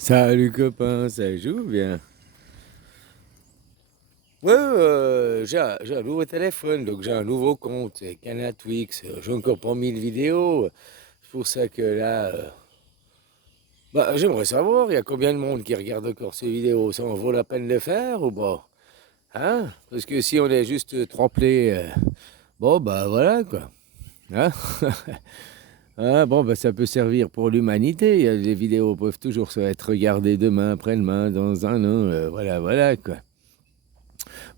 Salut copain, ça joue bien. Ouais, j'ai un nouveau téléphone, donc j'ai un nouveau compte, c'est Canatwix. J'ai encore pas mis de vidéo. C'est pour ça que là, j'aimerais savoir, il y a combien de monde qui regarde encore ces vidéos? Ça en vaut la peine de le faire ou pas? Hein? Parce que si on est juste tremplé, bon, bah voilà quoi. Hein? Ah, bon, bah ça peut servir pour l'humanité. Les vidéos peuvent toujours être regardées demain, après-demain, dans un an. Voilà, voilà quoi.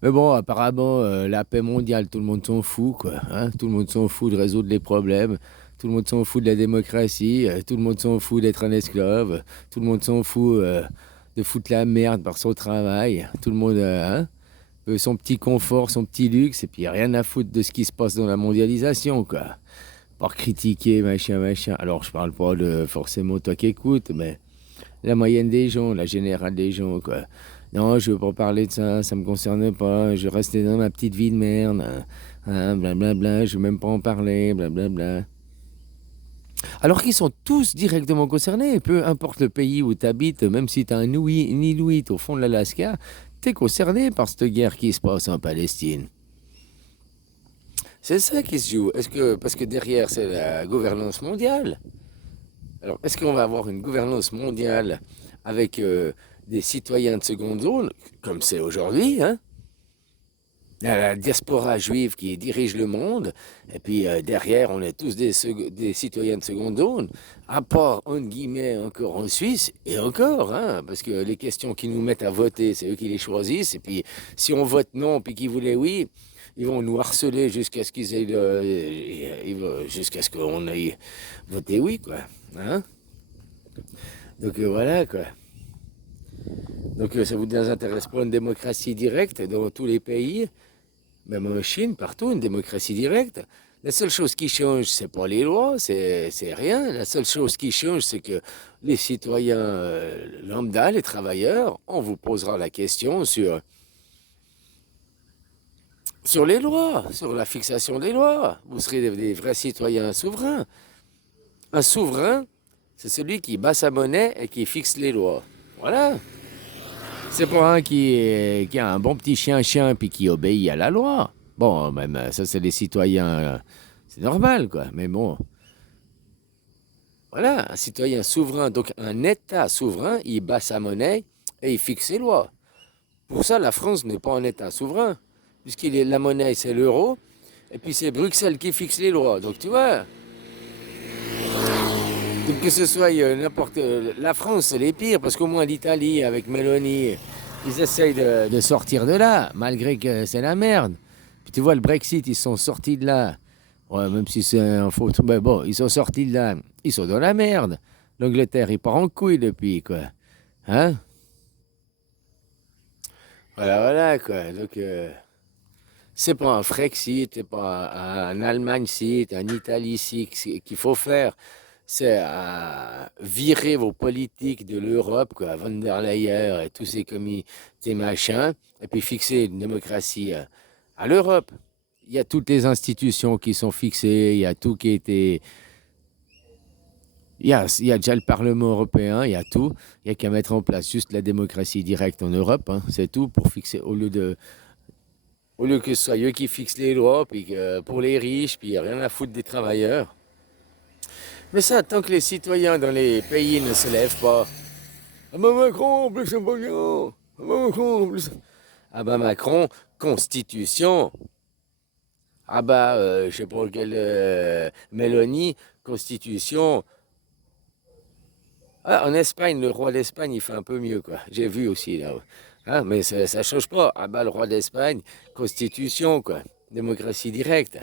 Mais bon, apparemment, la paix mondiale, tout le monde s'en fout, quoi. Hein, tout le monde s'en fout de résoudre les problèmes. Tout le monde s'en fout de la démocratie. Tout le monde s'en fout d'être un esclave. Tout le monde s'en fout de foutre la merde par son travail. Tout le monde veut son petit confort, son petit luxe. Et puis, rien à foutre de ce qui se passe dans la mondialisation, quoi. Par critiquer, machin, machin. Alors, je parle pas de forcément toi qui écoutes, mais la moyenne des gens, la générale des gens, quoi. Non, je veux pas parler de ça, ça me concerne pas, je restais dans ma petite vie de merde, blablabla, je veux même pas en parler, blablabla. Alors qu'ils sont tous directement concernés, peu importe le pays où tu habites, même si tu as un Inuit au fond de l'Alaska, tu es concerné par cette guerre qui se passe en Palestine. C'est ça qui se joue. Est-ce que, parce que derrière, c'est la gouvernance mondiale. Alors, est-ce qu'on va avoir une gouvernance mondiale avec des citoyens de seconde zone, comme c'est aujourd'hui, hein? La diaspora juive qui dirige le monde, et puis derrière, on est tous des citoyens de seconde zone, à part, entre guillemets, encore en Suisse, et encore, hein, parce que les questions qu'ils nous mettent à voter, c'est eux qui les choisissent, et puis si on vote non, puis qu'ils voulaient oui, ils vont nous harceler jusqu'à ce qu'ils aient jusqu'à ce qu'on ait voté oui, quoi. Hein? Donc voilà, quoi. Donc ça vous intéresse pas une démocratie directe dans tous les pays, même en Chine, partout, une démocratie directe. La seule chose qui change, c'est pas les lois, c'est rien. La seule chose qui change, c'est que les citoyens lambda, les travailleurs, on vous posera la question sur les lois, sur la fixation des lois. Vous serez des vrais citoyens souverains. Un souverain, c'est celui qui bat sa monnaie et qui fixe les lois. Voilà. C'est pour un qui a un bon petit chien-chien puis qui obéit à la loi. Bon, même ça, c'est des citoyens. C'est normal, quoi. Mais bon, voilà, un citoyen souverain, donc un État souverain, il bat sa monnaie et il fixe ses lois. Pour ça, la France n'est pas un État souverain, la monnaie, c'est l'euro, et puis c'est Bruxelles qui fixe les lois. Donc tu vois, donc que ce soit n'importe. La France, c'est les pires, parce qu'au moins l'Italie, avec Meloni, ils essayent de sortir de là, malgré que c'est la merde. Puis tu vois, le Brexit, ils sont sortis de là. Ouais, même si c'est un faux truc. Mais bon, ils sont sortis de là. Ils sont dans la merde. L'Angleterre, il part en couille depuis, quoi. Hein? Voilà, voilà, quoi. Donc, c'est pas un Frexit, c'est pas un Allemagne-site, un Italie-site qu'il faut faire. C'est virer vos politiques de l'Europe, quoi, von der Leyen et tous ces comités machins, et puis fixer une démocratie à l'Europe. Il y a toutes les institutions qui sont fixées, il y a tout qui a été. Il y a déjà le Parlement européen, il y a tout. Il n'y a qu'à mettre en place juste la démocratie directe en Europe, hein, c'est tout, pour fixer, au lieu que ce soit eux qui fixent les lois, puis pour les riches, puis il n'y a rien à foutre des travailleurs. Mais ça, tant que les citoyens dans les pays ne se lèvent pas. Ah bah Macron, plus c'est pas bien. Ah bah Macron, plus. Ah bah Macron, constitution. Ah bah, je sais pas quelle. Mélanie, constitution. Ah, en Espagne, le roi d'Espagne, il fait un peu mieux, quoi. J'ai vu aussi, là. Hein, mais ça ne change pas. Ah bah, le roi d'Espagne, constitution, quoi. Démocratie directe.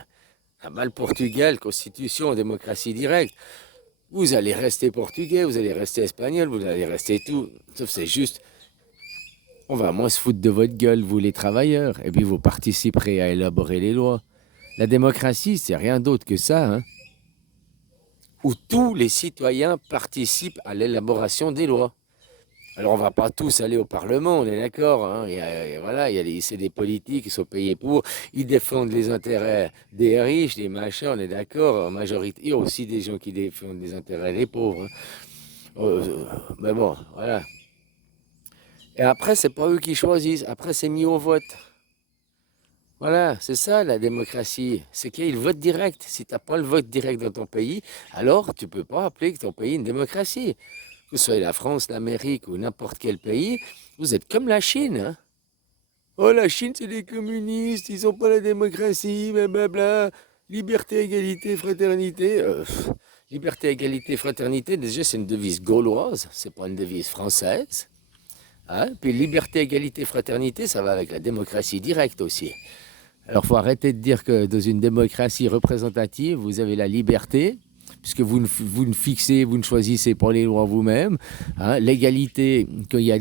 Ah bah, le Portugal, constitution, démocratie directe. Vous allez rester portugais, vous allez rester espagnol, vous allez rester tout. Sauf c'est juste, on va moins se foutre de votre gueule, vous les travailleurs, et puis vous participerez à élaborer les lois. La démocratie, c'est rien d'autre que ça, hein, où tous les citoyens participent à l'élaboration des lois. Alors on va pas tous aller au Parlement, on est d'accord. Hein, voilà, c'est des politiques qui sont payés pour. Ils défendent les intérêts des riches, des machins, on est d'accord. En majorité, il y a aussi des gens qui défendent les intérêts des pauvres. Hein. Mais bon, voilà. Et après, c'est pas eux qui choisissent. Après, c'est mis au vote. Voilà, c'est ça la démocratie. C'est qu'il y a le vote direct. Si tu n'as pas le vote direct dans ton pays, alors tu ne peux pas appeler que ton pays une démocratie. Que ce soit la France, l'Amérique ou n'importe quel pays, vous êtes comme la Chine. Hein. Oh, la Chine, c'est des communistes, ils n'ont pas la démocratie, blablabla. Liberté, égalité, fraternité. Liberté, égalité, fraternité, déjà, c'est une devise gauloise, c'est pas une devise française. Hein. Puis liberté, égalité, fraternité, ça va avec la démocratie directe aussi. Alors, il faut arrêter de dire que dans une démocratie représentative, vous avez la liberté, puisque vous ne fixez, vous ne choisissez pas les lois vous-même. Hein. L'égalité, qu'il y a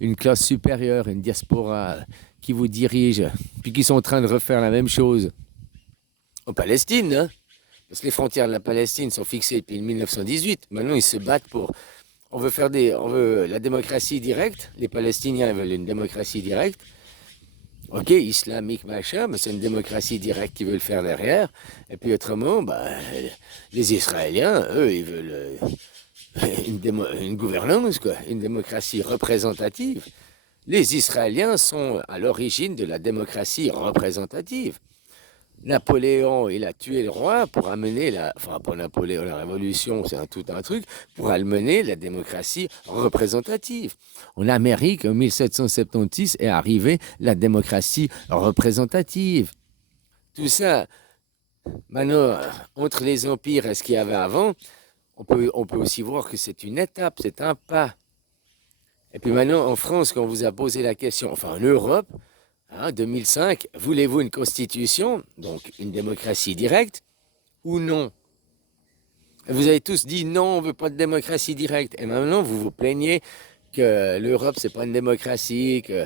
une classe supérieure, une diaspora qui vous dirige, puis qui sont en train de refaire la même chose en Palestine. Hein. Parce que les frontières de la Palestine sont fixées depuis 1918. Maintenant, ils se battent pour... On veut la démocratie directe. Les Palestiniens veulent une démocratie directe. Ok, islamique, machin, mais c'est une démocratie directe qu'ils veulent faire derrière. Et puis autrement, les Israéliens, eux, ils veulent une gouvernance, quoi, une démocratie représentative. Les Israéliens sont à l'origine de la démocratie représentative. Napoléon, il a tué le roi pour amener enfin pas Napoléon, la révolution, c'est tout un truc, pour amener la démocratie représentative. En Amérique, en 1776, est arrivée la démocratie représentative. Tout ça, maintenant, entre les empires et ce qu'il y avait avant, on peut aussi voir que c'est une étape, c'est un pas. Et puis maintenant, en France, quand on vous a posé la question, enfin en Europe, 2005, voulez-vous une constitution, donc une démocratie directe, ou non? Vous avez tous dit non, on ne veut pas de démocratie directe. Et maintenant, vous vous plaignez que l'Europe, c'est pas une démocratie, que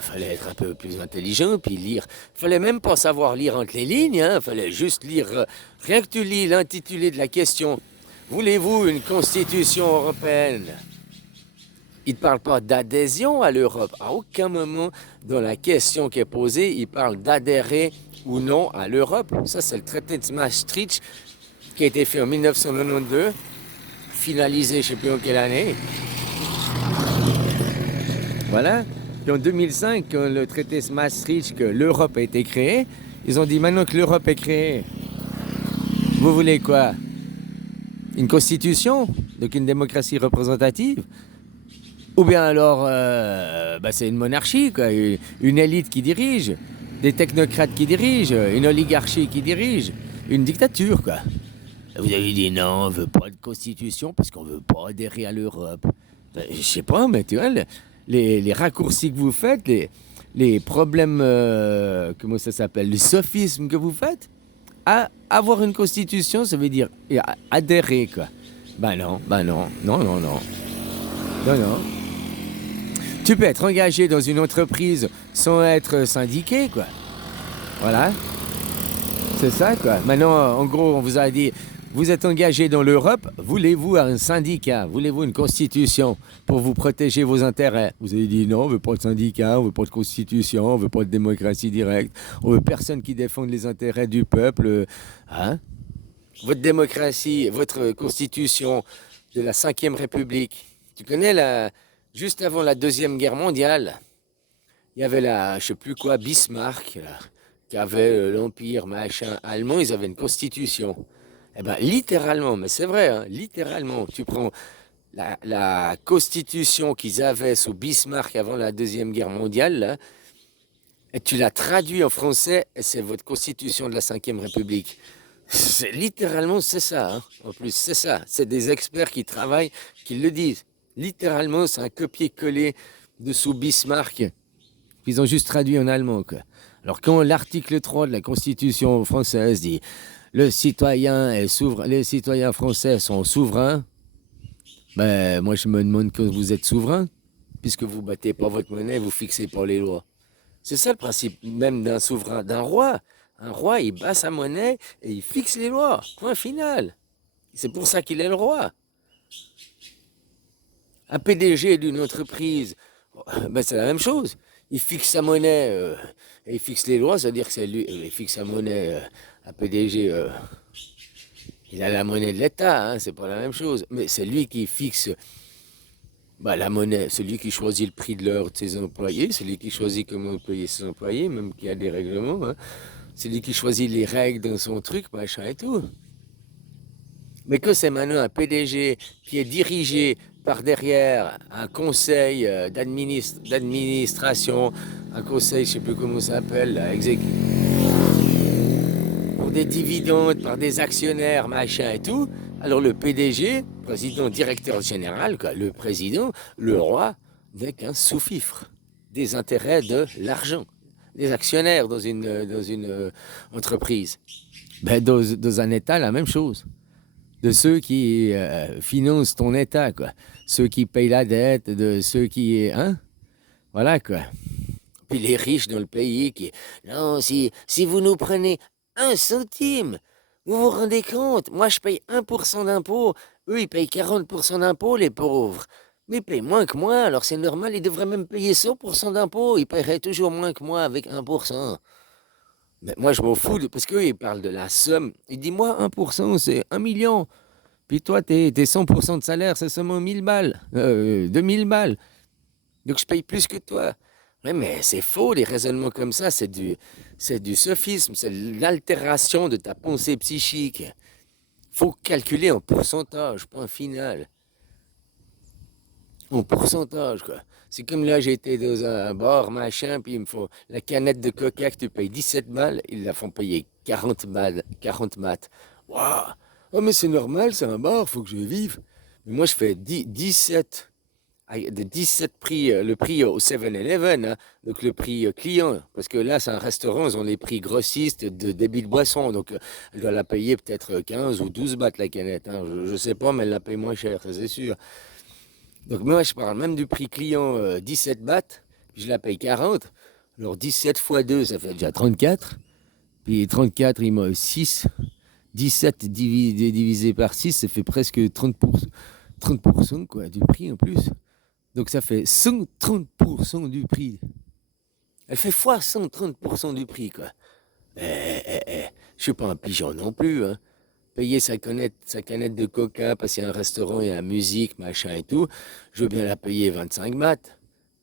fallait être un peu plus intelligent, puis lire. Fallait même pas savoir lire entre les lignes, hein, fallait juste lire, rien que tu lis l'intitulé de la question. Voulez-vous une constitution européenne? Il ne parle pas d'adhésion à l'Europe. À aucun moment dans la question qui est posée, il parle d'adhérer ou non à l'Europe. Ça, c'est le traité de Maastricht qui a été fait en 1992, finalisé je ne sais plus en quelle année. Voilà. Puis en 2005, quand le traité de Maastricht, que l'Europe a été créée, ils ont dit maintenant que l'Europe est créée, vous voulez quoi? Une constitution? Donc une démocratie représentative? Ou bien alors, c'est une monarchie, quoi, une élite qui dirige, des technocrates qui dirigent, une oligarchie qui dirige, une dictature, quoi. Vous avez dit non, on veut pas de constitution parce qu'on veut pas adhérer à l'Europe. Je sais pas, mais tu vois, les raccourcis que vous faites, les problèmes, comment ça s'appelle, les sophismes que vous faites, avoir une constitution, ça veut dire adhérer, quoi. Non. Non. Tu peux être engagé dans une entreprise sans être syndiqué, quoi. Voilà. C'est ça, quoi. Maintenant, en gros, on vous a dit, vous êtes engagé dans l'Europe, voulez-vous un syndicat? Voulez-vous une constitution pour vous protéger vos intérêts? Vous avez dit non, on ne veut pas de syndicat, on ne veut pas de constitution, on ne veut pas de démocratie directe, on veut personne qui défende les intérêts du peuple. Hein? Votre démocratie, votre constitution de la 5e République, tu connais juste avant la Deuxième Guerre mondiale, il y avait je sais plus quoi, Bismarck, là, qui avait l'empire machin allemand, ils avaient une constitution. Eh bien, littéralement, mais c'est vrai, hein, littéralement, tu prends la constitution qu'ils avaient sous Bismarck avant la Deuxième Guerre mondiale, là, et tu la traduis en français, et c'est votre constitution de la 5e République. Littéralement, c'est ça. Hein. En plus, c'est ça. C'est des experts qui travaillent, qui le disent. Littéralement, c'est un copier-coller de sous Bismarck. Ils ont juste traduit en allemand, quoi. Alors, quand l'article 3 de la Constitution française dit « Le citoyen est souverain, les citoyens français sont souverains », moi, je me demande que vous êtes souverain, puisque vous ne battez pas votre monnaie, vous fixez pas les lois. C'est ça le principe même d'un souverain, d'un roi. Un roi, il bat sa monnaie et il fixe les lois. Point final. C'est pour ça qu'il est le roi. Un PDG d'une entreprise, c'est la même chose. Il fixe sa monnaie et il fixe les lois, c'est-à-dire que c'est lui. Il fixe sa monnaie, un PDG. Il a la monnaie de l'État, hein, c'est pas la même chose. Mais c'est lui qui fixe la monnaie, celui qui choisit le prix de l'heure de ses employés, celui qui choisit comment payer ses employés, même qu'il y a des règlements, hein. C'est lui qui choisit les règles dans son truc, machin et tout. Mais que c'est maintenant un PDG qui est dirigé par derrière un conseil d'administration, un conseil, je ne sais plus comment ça s'appelle, pour des dividendes, par des actionnaires, machin et tout. Alors le PDG, président directeur général, quoi, le président, le roi, n'est qu'un sous-fifre des intérêts de l'argent, des actionnaires dans une entreprise. Ben, dans un État, la même chose. De ceux qui financent ton État, quoi. Ceux qui payent la dette, de ceux qui... Hein? Voilà, quoi. Puis les riches dans le pays qui... Non, si vous nous prenez 1 centime, vous vous rendez compte? Moi, je paye 1% d'impôts. Eux, ils payent 40% d'impôts, les pauvres. Mais ils payent moins que moi, alors c'est normal, ils devraient même payer 100% d'impôts. Ils paieraient toujours moins que moi avec 1%. Mais moi, je m'en fous, parce qu'eux, ils parlent de la somme. Ils disent, moi, 1%, c'est 1 million. Puis toi, tes 100% de salaire, c'est seulement 1000 balles, 2000 balles. Donc je paye plus que toi. Ouais, mais c'est faux, les raisonnements comme ça, c'est du sophisme, c'est l'altération de ta pensée psychique. Faut calculer en pourcentage, point final. En pourcentage, quoi. C'est comme là, j'étais dans un bar, machin, puis il me faut la canette de coca que tu payes 17 balles, ils la font payer 40 balles, 40 maths. Waouh! Oh, mais c'est normal, c'est un bar, faut que je vive. Mais moi, je fais 17, de 17 prix, le prix au 7-Eleven, hein, donc le prix client, parce que là, c'est un restaurant, ils ont les prix grossistes de débit de boisson, donc elle doit la payer peut-être 15 ou 12 bahts la canette, hein, je ne sais pas, mais elle la paye moins cher, ça c'est sûr. Donc moi, je parle même du prix client 17 bahts, je la paye 40. Alors 17 fois 2, ça fait déjà 34. Puis 34, il m'a 6. 17 divisé par 6, ça fait presque 30%, 30% quoi, du prix en plus. Donc ça fait 130% du prix. Elle fait fois 130% du prix, quoi. Je suis pas un pigeon non plus, hein. Payer sa canette de coca, passer à un restaurant et à la musique, machin et tout, je veux bien la payer 25 bahts.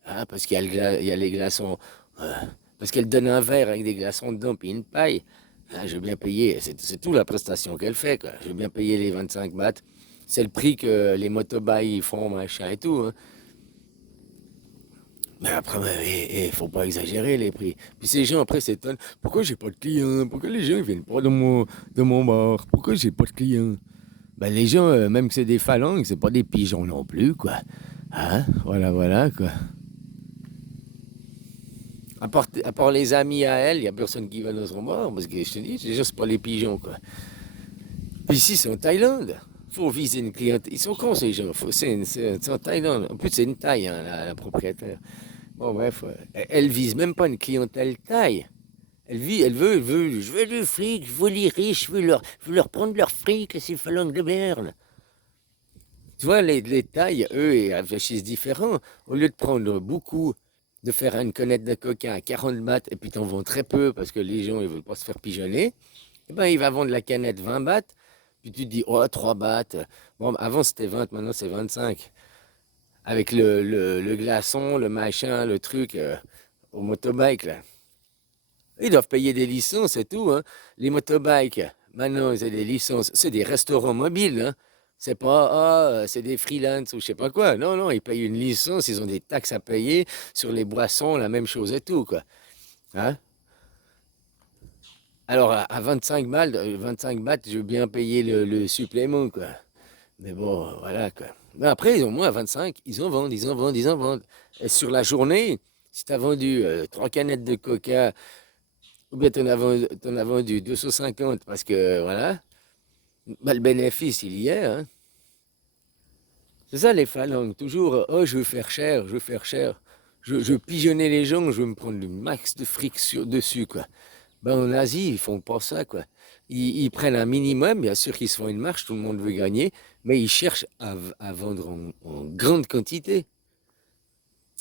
Hein, parce qu'il y a, il y a les glaçons. euh, parce qu'elle donne un verre avec des glaçons dedans, puis une paille. Hein, je veux bien payer. C'est tout la prestation qu'elle fait, quoi. Je veux bien payer les 25 bahts. C'est le prix que les motobails font, machin et tout, hein. Mais après, il faut pas exagérer les prix. Puis ces gens après s'étonnent. Pourquoi j'ai pas de clients? Pourquoi les gens ils viennent pas dans mon bar? Pourquoi j'ai pas de clients? Ben les gens, même que c'est des phalanges, c'est pas des pigeons non plus, quoi. Hein? Voilà, voilà, quoi. À part les amis à elle, il n'y a personne qui va dans son bar, parce que je te dis, les gens, c'est pas les pigeons, quoi. Puis ici, c'est en Thaïlande. Faut viser une clientèle. Ils sont cons, ces gens. C'est en Thaïlande. En plus, c'est une Thaï, hein, la propriétaire. Bon, bref, elle vise même pas une clientèle Thaï. Elle veut, je veux du fric, je veux les riches, je veux leur prendre leur fric, ces phalanges de merde. Tu vois, les Thaïs, eux, ils réfléchissent différent. Au lieu de prendre beaucoup, de faire une canette de coca à 40 bahts, et puis t'en vends très peu parce que les gens, ils veulent pas se faire pigeonner, eh ben, il va vendre la canette 20 bahts, puis tu te dis, oh, 3 bahts. Bon, avant c'était 20, maintenant c'est 25. Avec le glaçon, le machin, le truc, au motobike, là. Ils doivent payer des licences et tout, hein. Les motobikes, maintenant, ils ont des licences. C'est des restaurants mobiles, hein. C'est pas, c'est des freelances ou je sais pas quoi. Non, non, ils payent une licence, ils ont des taxes à payer sur les boissons, la même chose et tout, quoi. Hein? Alors, à 25 balles, 25 bahts, je veux bien payer le supplément, quoi. Mais bon, voilà, quoi. Mais après, ils ont moins à 25, ils en vendent, ils en vendent, ils en vendent. Et sur la journée, si tu as vendu 3 canettes de coca, ou bien t'en as vendu 250 parce que, voilà, bah, le bénéfice, il y est, hein. C'est ça les phalanges, toujours, oh, je veux faire cher, je veux faire cher. Je veux pigeonner les gens, je veux me prendre le max de fric dessus, quoi. Ben, en Asie, ils font pas ça, quoi. Ils prennent un minimum, bien sûr qu'ils se font une marche, tout le monde veut gagner, mais ils cherchent à vendre en grande quantité.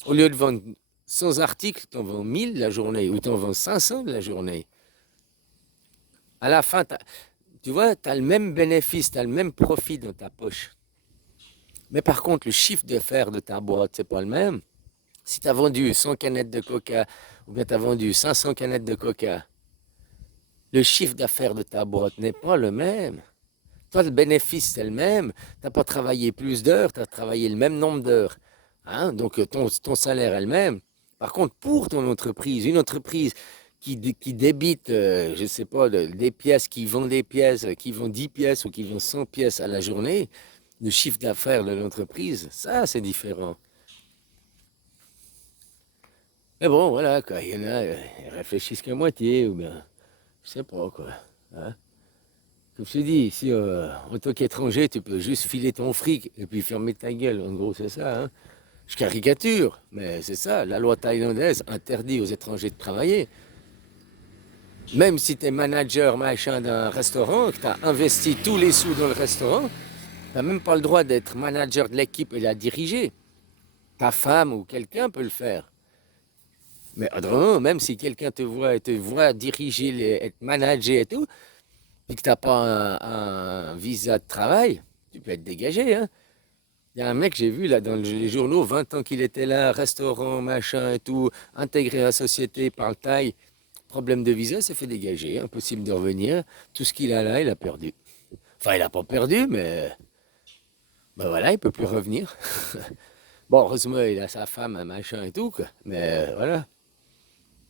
Au lieu de vendre 100 articles, tu en vends 1000 la journée, ou tu en vends 500 la journée. À la fin, tu vois, tu as le même bénéfice, tu as le même profit dans ta poche. Mais par contre, le chiffre d'affaires de ta boîte, c'est pas le même. Si tu as vendu 100 canettes de coca ou bien tu as vendu 500 canettes de coca, le chiffre d'affaires de ta boîte n'est pas le même. Toi, le bénéfice, c'est le même. Tu n'as pas travaillé plus d'heures, tu as travaillé le même nombre d'heures. Hein? Donc, ton salaire est le même. Par contre, pour ton entreprise, une entreprise qui débite, je ne sais pas, des pièces, qui vend des pièces, qui vend 10 pièces ou qui vend 100 pièces à la journée, le chiffre d'affaires de l'entreprise, ça, c'est différent. Mais bon, voilà, quoi. Il y en a, ils réfléchissent qu'à moitié, ou bien, je sais pas, quoi. Hein. Comme je te dis, si en tant qu'étranger, tu peux juste filer ton fric et puis fermer ta gueule, en gros, c'est ça. Hein. Je caricature, mais c'est ça. La loi thaïlandaise interdit aux étrangers de travailler. Même si tu es manager machin d'un restaurant, que tu as investi tous les sous dans le restaurant, tu n'as même pas le droit d'être manager de l'équipe et la diriger. Ta femme ou quelqu'un peut le faire. Mais autrement, même si quelqu'un te voit diriger, être manager et tout, puis que tu n'as pas un visa de travail, tu peux être dégagé. Hein. Il y a un mec, j'ai vu là dans les journaux, 20 ans qu'il était là, restaurant, machin et tout, intégré à la société par le Thaï, problème de visa, s'est fait dégager, impossible de revenir. Tout ce qu'il a là, il a perdu. Enfin, il n'a pas perdu, mais ben voilà, il peut plus revenir. Bon, heureusement, il a sa femme, un machin et tout, quoi. Mais voilà.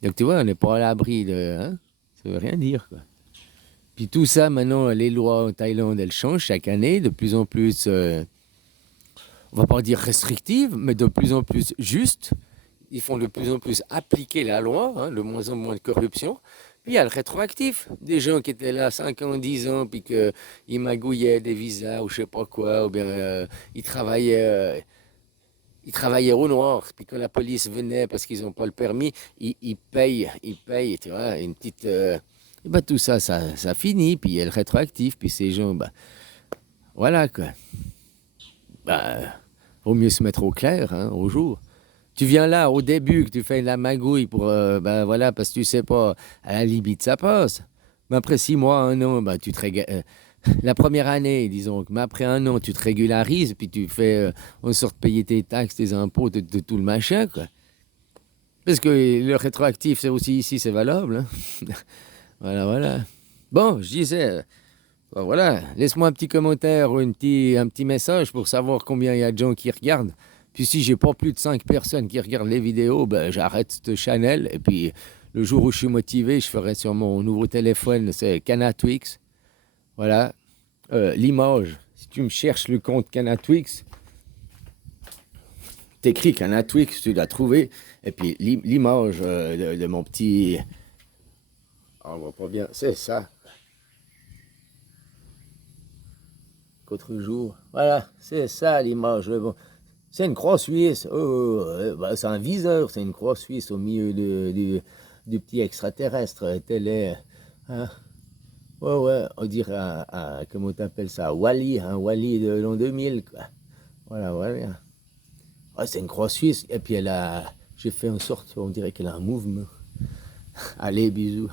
Donc tu vois, on n'est pas à l'abri de. Hein, ça veut rien dire, quoi. Puis tout ça, maintenant, les lois en Thaïlande, elles changent chaque année, de plus en plus, on va pas dire restrictives, mais de plus en plus justes. Ils font de plus en plus appliquer la loi, hein, de moins en moins de corruption. Puis il y a le rétroactif. Des gens qui étaient là 5 ans, 10 ans, puis qu'ils magouillaient des visas ou je sais pas quoi, ou bien ils travaillaient. Ils travaillaient au noir, puis quand la police venait parce qu'ils n'ont pas le permis, ils payent, tu vois, une petite. Et ben tout ça, ça finit, puis il y a le rétroactif, puis ces gens, ben, voilà quoi. Ben, vaut mieux se mettre au clair, hein, au jour. Tu viens là au début que tu fais de la magouille pour, ben voilà, parce que tu sais pas, à la limite ça passe. Mais après 6 mois, un an, ben tu te la première année, disons, mais après un an, tu te régularises, puis tu fais en sorte de payer tes taxes, tes impôts, de tout le machin, quoi. Parce que le rétroactif, c'est aussi ici, c'est valable. Hein. Voilà, voilà. Bon, je disais, ben voilà, laisse-moi un petit commentaire ou un petit message pour savoir combien il y a de gens qui regardent. Puis si j'ai pas plus de 5 personnes qui regardent les vidéos, ben j'arrête cette channel. Et puis le jour où je suis motivé, je ferai sur mon nouveau téléphone, c'est Canatwix. Voilà. L'image, si tu me cherches le compte Canatwix, t'écris Canatwix, tu l'as trouvé. Et puis l'image de mon petit. On voit pas bien, c'est ça. Qu'autre jour. Voilà, c'est ça l'image. Bon. C'est une croix suisse. Bah, c'est un viseur, c'est une croix suisse au milieu du petit extraterrestre. Tel est. Hein. Ouais, ouais, on dirait comment t'appelles ça? Wally, un Wally de l'an 2000, quoi. Voilà, voilà. Ouais, c'est une croix suisse. Et puis j'ai fait en sorte, on dirait qu'elle a un mouvement. Allez, bisous.